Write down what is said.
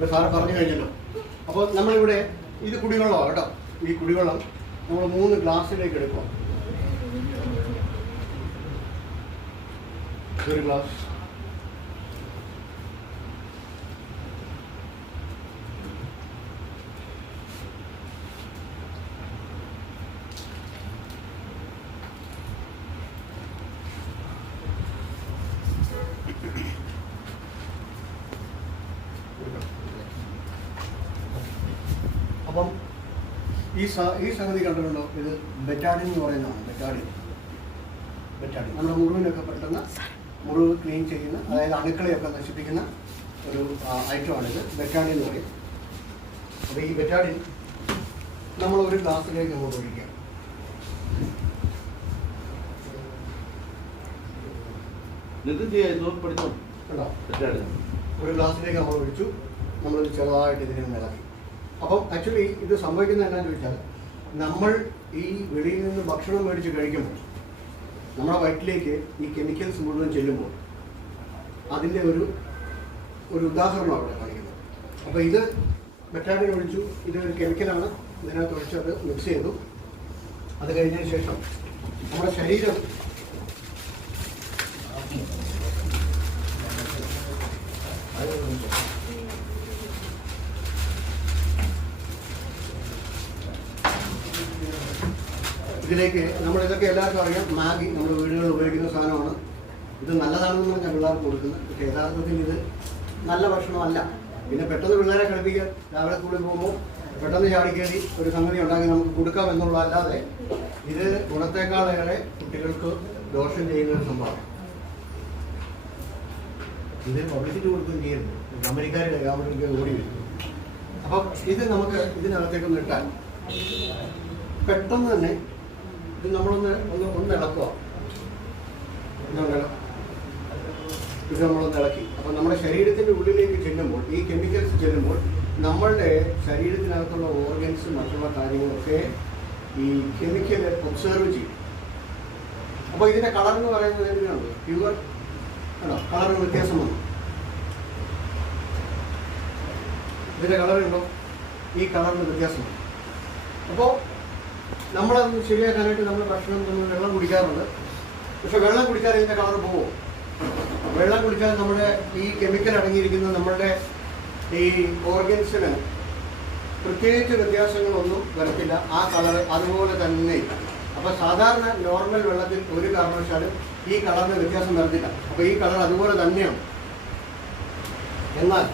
ഇപ്പോൾ സാറ് പറഞ്ഞു കഴിഞ്ഞല്ലോ. അപ്പോൾ നമ്മളിവിടെ ഇത് കുടിവെള്ളമാണ് കേട്ടോ. ഈ കുടിവെള്ളം നമ്മൾ 3 ഗ്ലാസ്സിലേക്ക് എടുക്കുക. ഒരു ഗ്ലാസ്, അപ്പം ഈ സംഗതി കണ്ടിട്ടുണ്ടോ? ഇത് ബെറ്റാഡിൻ എന്ന് പറയുന്നതാണ്. ബെറ്റാഡിൻ നമ്മുടെ മുറിവിനൊക്കെ പെട്ടെന്ന് മുറിവ് ക്ലീൻ ചെയ്യുന്ന, അതായത് അണുക്കളെയൊക്കെ നശിപ്പിക്കുന്ന ഒരു ഐറ്റമാണിത്. ബെറ്റാഡിൻ എന്ന് പറയും. അപ്പോൾ ഈ ബെറ്റാഡിൻ നമ്മൾ ഒരു ഗ്ലാസ്സിലേക്ക് നമ്മൾ ഒഴിക്കുക. കേട്ടോ, ഒരു ഗ്ലാസ്സിലേക്ക് നമ്മൾ ഒഴിച്ചു. നമ്മളിത് ചെറുതായിട്ട് ഇതിനെ ഇളക്കി. അപ്പം ആക്ച്വലി ഇത് സംഭവിക്കുന്നത് എന്താണെന്ന് ചോദിച്ചാൽ, നമ്മൾ ഈ വെളിയിൽ നിന്ന് ഭക്ഷണം മേടിച്ച് കഴിക്കുമ്പോൾ നമ്മുടെ വയറ്റിലേക്ക് ഈ കെമിക്കൽസ് മുഴുവൻ ചെല്ലുമ്പോൾ അതിൻ്റെ ഒരു ഉദാഹരണം അവിടെ കാണിക്കുന്നത്. അപ്പോൾ ഇത് ബെറ്റാഡിൻ ഒഴിച്ചു. ഇതൊരു കെമിക്കലാണ്. ഇതിനകത്ത് ഒഴിച്ച് അത് മിക്സ് ചെയ്തു. അത് കഴിഞ്ഞതിന് ശേഷം നമ്മുടെ ശരീരം ഇതിലേക്ക് ഇതൊക്കെ എല്ലാവർക്കും അറിയാം. മാഗി നമ്മുടെ വീടുകളിൽ ഉപയോഗിക്കുന്ന സാധനമാണ്. ഇത് നല്ലതാണെന്ന് പറഞ്ഞാൽ പിള്ളേർക്ക് കൊടുക്കുന്നത്. പക്ഷേ യഥാർത്ഥത്തിൽ ഇത് നല്ല ഭക്ഷണമല്ല. പിന്നെ പെട്ടെന്ന് പിള്ളേരെ കളിപ്പിക്കാൻ രാവിലെ സ്കൂളിൽ പോകുമ്പോൾ പെട്ടെന്ന് ചാടിക്കയറി ഒരു സംഗതി ഉണ്ടാക്കി നമുക്ക് കൊടുക്കാം എന്നുള്ളതല്ലാതെ ഇത് ഗുണത്തേക്കാളേറെ കുട്ടികൾക്ക് ദോഷം ചെയ്യുന്ന ഒരു സംഭവമാണ്. ഇത് പബ്ലിസിറ്റി കൊടുക്കുകയും ചെയ്യുന്നു. അമേരിക്കയിൽ ഓടി വരും. അപ്പം ഇത് നമുക്ക് ഇതിനകത്തേക്കൊന്ന് ഇട്ടാൽ പെട്ടെന്ന് തന്നെ ഇത് നമ്മളൊന്ന് ഇളക്കുക. ഇത് നമ്മളൊന്ന് ഇളക്കി. അപ്പം നമ്മുടെ ശരീരത്തിൻ്റെ ഉള്ളിലേക്ക് ചെല്ലുമ്പോൾ, ഈ കെമിക്കൽസ് ചെല്ലുമ്പോൾ നമ്മളുടെ ശരീരത്തിനകത്തുള്ള ഓർഗൻസ് മറ്റുള്ള കാര്യങ്ങളൊക്കെ ഈ കെമിക്കൽ ഒബ്സർവ് ചെയ്യും. അപ്പോൾ ഇതിൻ്റെ കളർ എന്ന് പറയുന്നത് എന്തിനാണ്? പ്യുവർ ആണോ? കളറിന് വ്യത്യാസം വന്നു. ഇതിൻ്റെ കളറുണ്ടോ? ഈ കളറിന് വ്യത്യാസം വന്നു. അപ്പോൾ നമ്മളത് ശരിയാക്കാനായിട്ട് നമ്മൾ ഭക്ഷണം, നമ്മൾ വെള്ളം കുടിക്കാറുണ്ട്. പക്ഷെ വെള്ളം കുടിച്ചാൽ ഇതിൻ്റെ കളർ പോവോ? വെള്ളം കുടിച്ചാൽ നമ്മുടെ ഈ കെമിക്കൽ അടങ്ങിയിരിക്കുന്ന നമ്മളുടെ ഈ ഓർഗൻസിന് പ്രത്യേകിച്ച് വ്യത്യാസങ്ങളൊന്നും വരത്തില്ല. ആ കളർ അതുപോലെ തന്നെ. അപ്പോൾ സാധാരണ നോർമൽ വെള്ളത്തിൽ ഒരു കാരണവശാലും ഈ കളറിന് വ്യത്യാസം വരത്തില്ല. അപ്പോൾ ഈ കളർ അതുപോലെ തന്നെയാണ്. എന്നാൽ